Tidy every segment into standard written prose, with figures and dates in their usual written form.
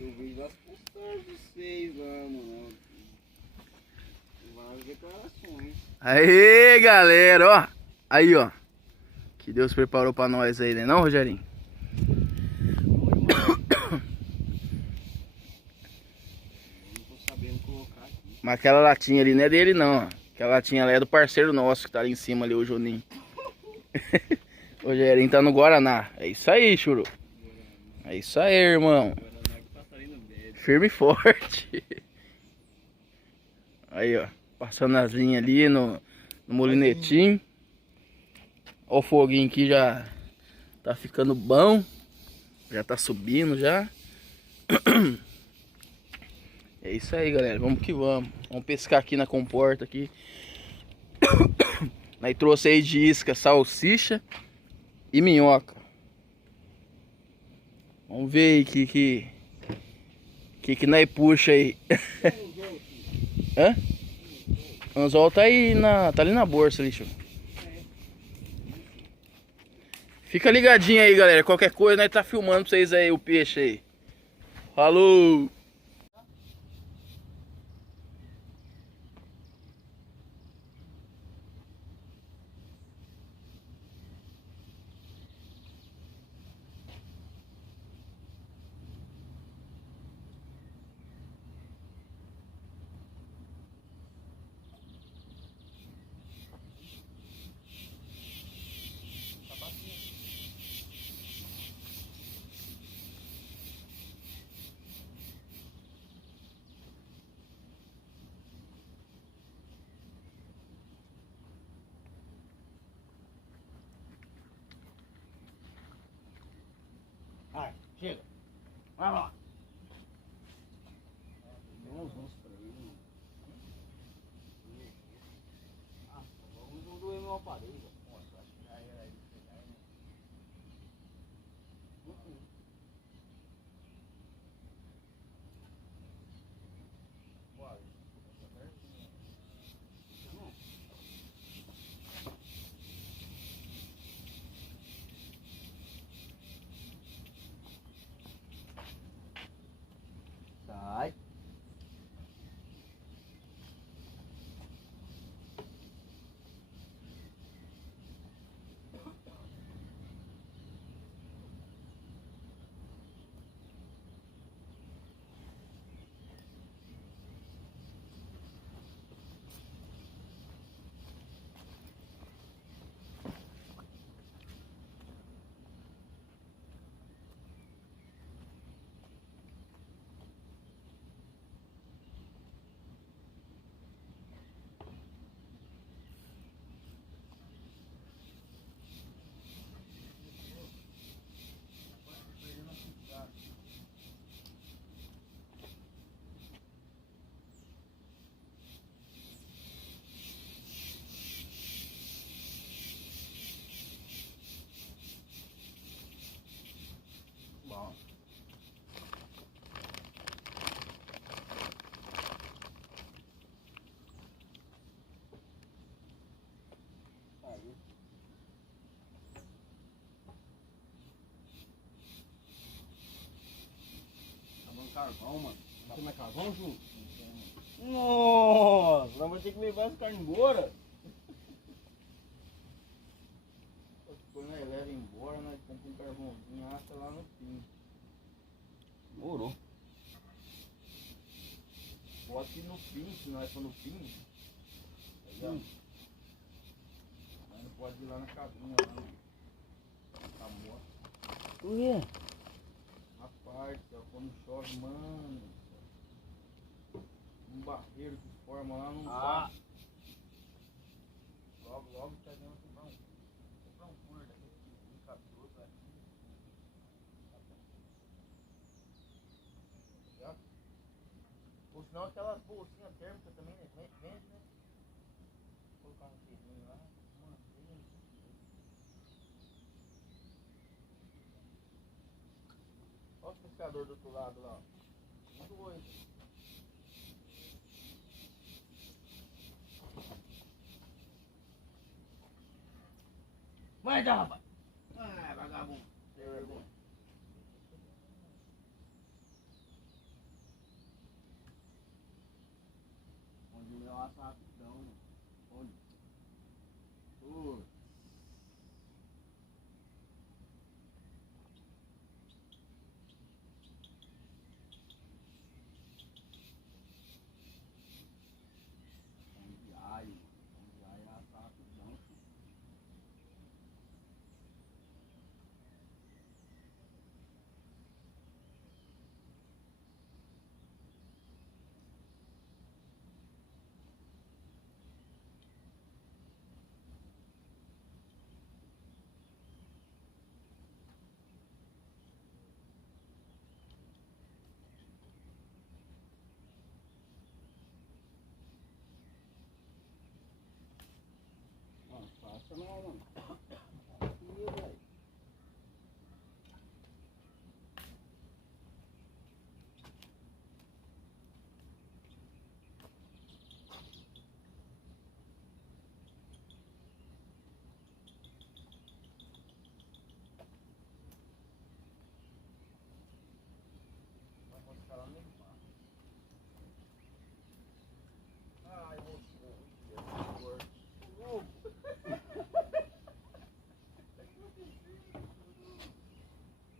Eu vejo as postagens de vocês lá, mano. Várias declarações. Aê, galera, ó. Aí, ó. Que Deus preparou pra nós aí, né não, Rogerinho? Não tô sabendo colocar aqui. Mas aquela latinha ali não é dele, não. Ó. Aquela latinha ali é do parceiro nosso que tá ali em cima ali, o Juninho. O Rogerinho tá no Guaraná. É isso aí, churu. É isso aí, irmão. Guaraná que passarinho bebe. Firme e forte. Aí, ó. Passando as linhas ali no molinetinho. Ó, o foguinho aqui já tá ficando bom. Já tá subindo já. É isso aí, galera. Vamos que vamos. Vamos pescar aqui na comporta aqui. Aí trouxe aí de isca, salsicha e minhoca. Vamos ver aí que nós puxa aí. Hã? O anzol tá aí tá ali na bolsa ali, show. Fica ligadinho aí, galera. Qualquer coisa nós tá filmando pra vocês aí o peixe aí. Falou! Vai, chega. Vai lá. Vamos pra ele. Ah, vamos doer meu aparelho. Nossa, acho que já era isso. Sai. Bom. Aí. Tá dando carvão, mano. Não tem mais carvão, Ju? Nossa, nós vamos ter que levar esse carne embora. Quando nós leva embora, nós compramos um carvãozinho, assa lá no fim. Morou. Pode ir no fim, se nós for no fim. Aí, ó. Mas não pode ir lá na cabinha, lá na moto. Por quê? Na parte, ó, quando chove, mano. Um barreiro que forma lá não passa. Logo tá dentro comprar um cooler daquele que cabeçoso aqui. Já? Ou senão aquelas bolsinhas térmicas também, né? Vende, né? Vou colocar um cheirinho lá. Manteiga. Olha o pescador do outro lado lá. Muito doido. Vai dar, rapaz. Ah, vagabundo. Sem vergonha. passa rapidão, mano. Olha. Pô. Pão de alho assa rapidão, filho. Não, passa não, mano. Aqui, velho. Vai mostrar lá no mar. Ai, moço.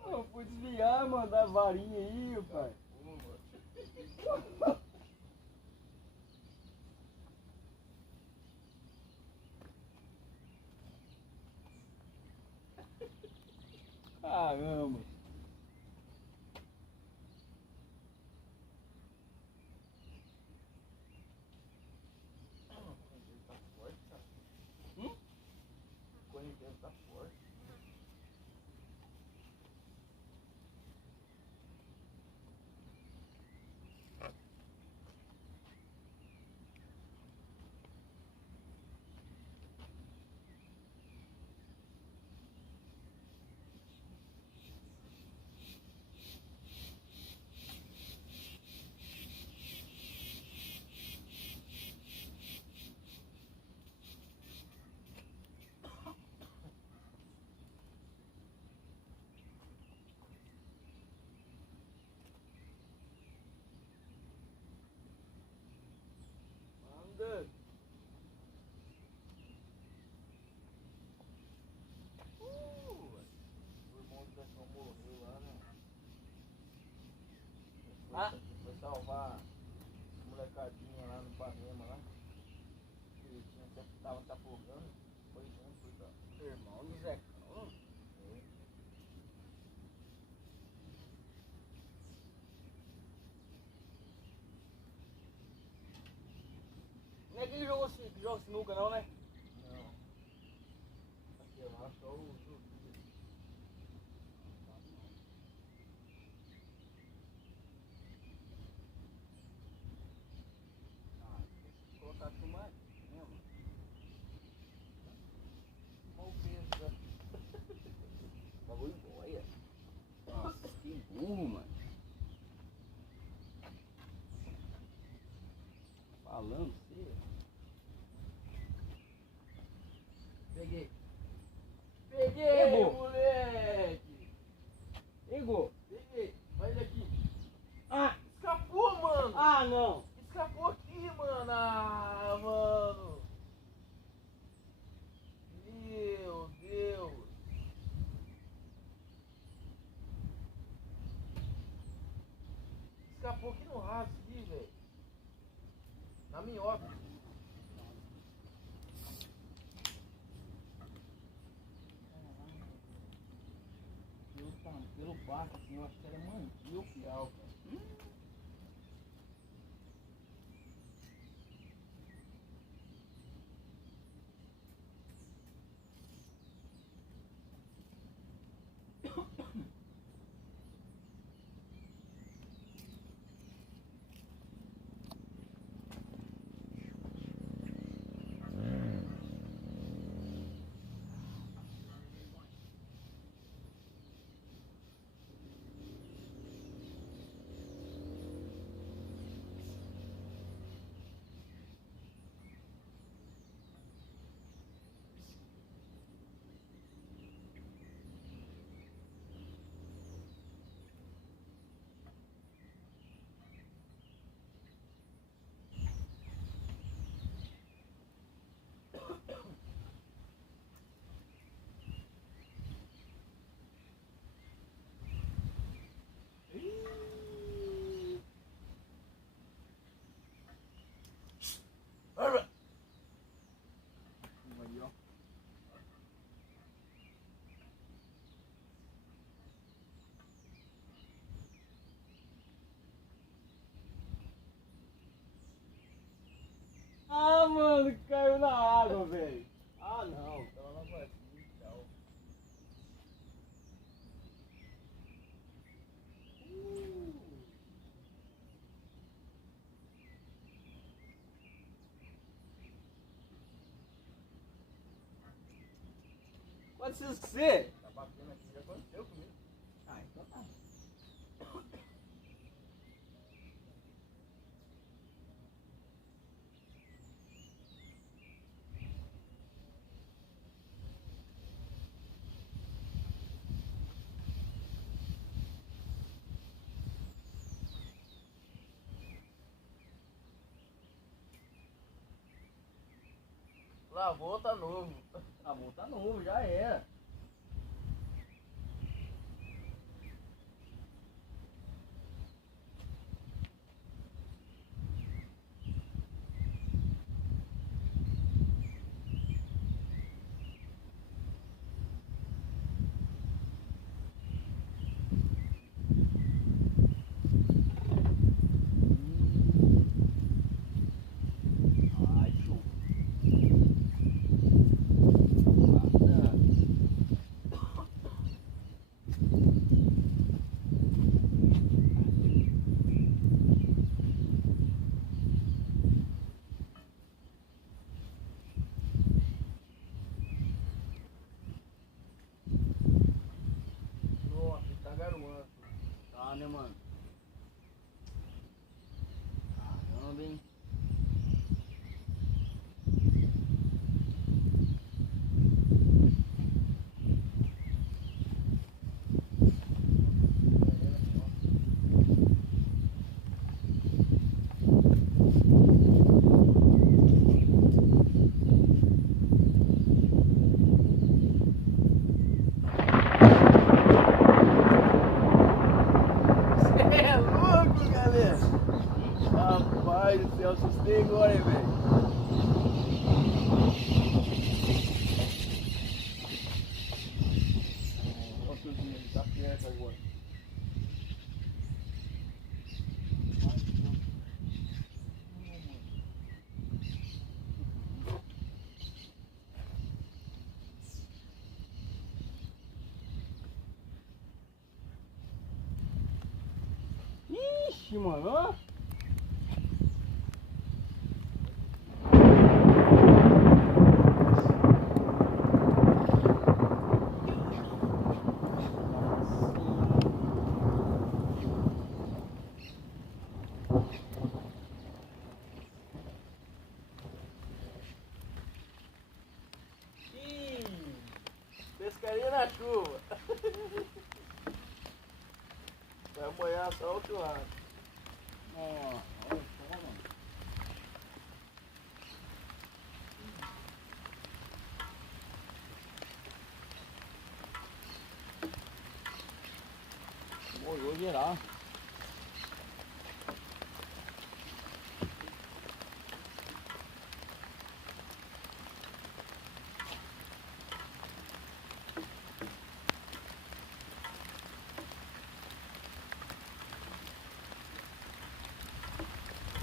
Eu fui desviar, mano, da varinha aí, pai. Caramba. Tá forte, cara. A correnteza tá forte. Anda. O irmão do Betão morreu lá, né? Foi salvar a molecadinha lá no Panema lá. Que tava se afogando. Foi junto, tá? Irmão do Zecão? Foi. Não é que joga sinuca não, né? Não. Aqui lá só o Júlio. Ah, tem que colocar turma aqui, né, mano? Qual o peso, né? O bagulho boia. Nossa, que burro, mano. Falando, você. Peguei. Peguei, Pegou. moleque. Pegou. Peguei. Olha ele aqui. Ah, Escapou, mano. ah não. Escapou aqui, mano. Ah, mano. Meu Deus. Escapou aqui no raso aqui, velho. Na minhoca. Pelo barco, assim, eu acho que era mandioca e alga. aconteceu com você? Tá batendo aqui, já aconteceu comigo. Ah, então tá. Lavou, tá novo. Amor, tá novo, já era. Ai, show. Guarda. Nossa, tá garoando. Tá, né, mano? Caramba, hein? Cê é louco, galera. Rapaz do céu, assustei agora, hein, velho. Nossa, ele tá perto agora. Ixi, mano, ó. Ih, pescaria na chuva. Vai molhar só o churrasco. Ó, olha só, mano. Molhou geral.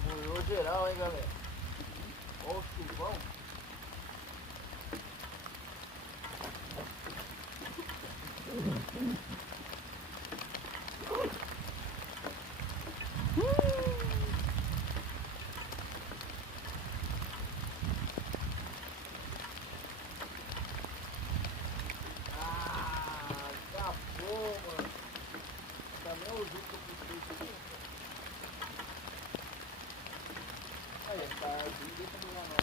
Molhou geral, hein, galera. Olha o chuvão. Ah, acabou, mano. Também o vídeo que eu puxei aqui. Aí, tá, deixa eu molhar não.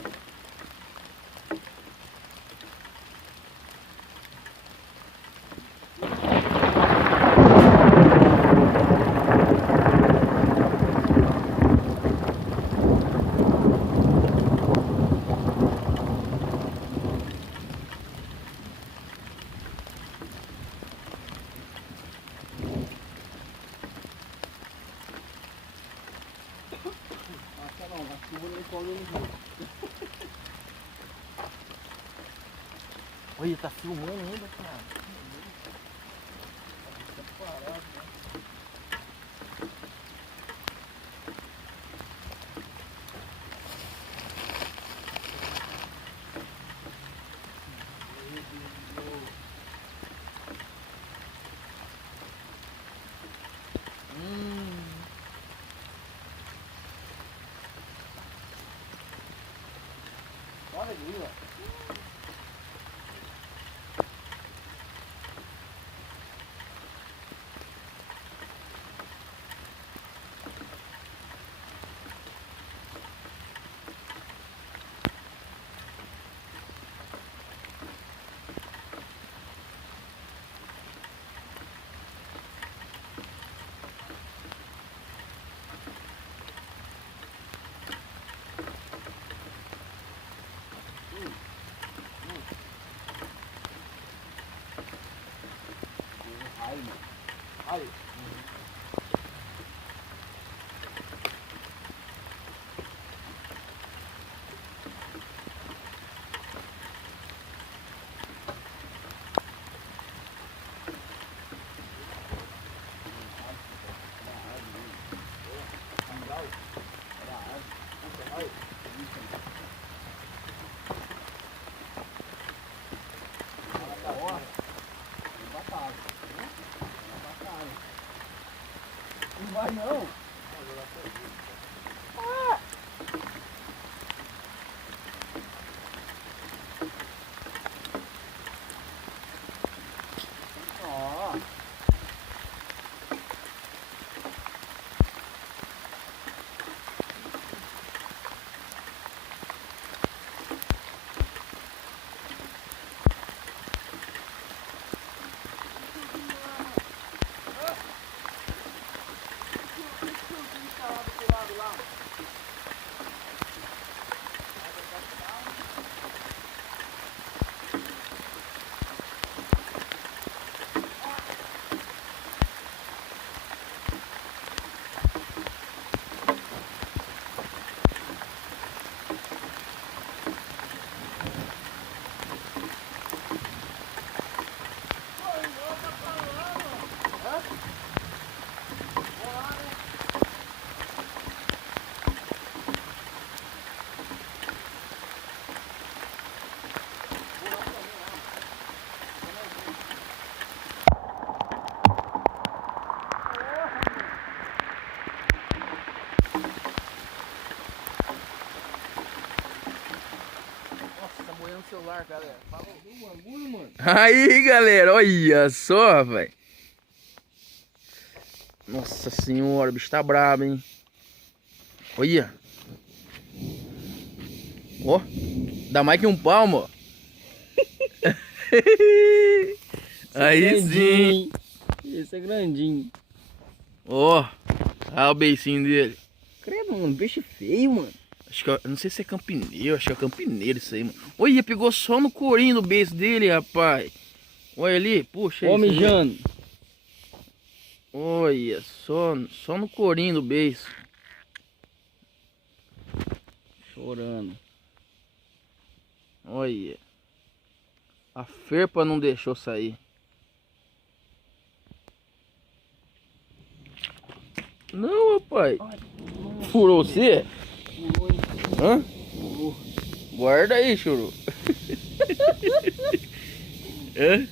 Nossa, não, a chuva não come ele junto. Olha, tá filmando ainda, cara. Olha ali, ó. Não vai não. Ó. Nossa, tá boiando o celular, galera. Falou. Do bagulho, mano. Aí, galera, olha só, velho. Nossa senhora, o bicho tá brabo, hein? Olha. Ó, dá mais que um palmo, ó. Aí sim. Esse é grandinho. Ó, olha o beicinho dele. Credo, mano. Peixe feio, mano. Acho que eu não sei se é campineiro, acho que é campineiro isso aí, mano. Olha, pegou só no corinho do beiço dele, rapaz. Olha ali, puxa Ó, isso aí. mijando. Olha, só no corinho do beiço. Chorando. Olha. A ferpa não deixou sair. Não, rapaz. Furou você? Hã? Guarda aí, churu. Hã?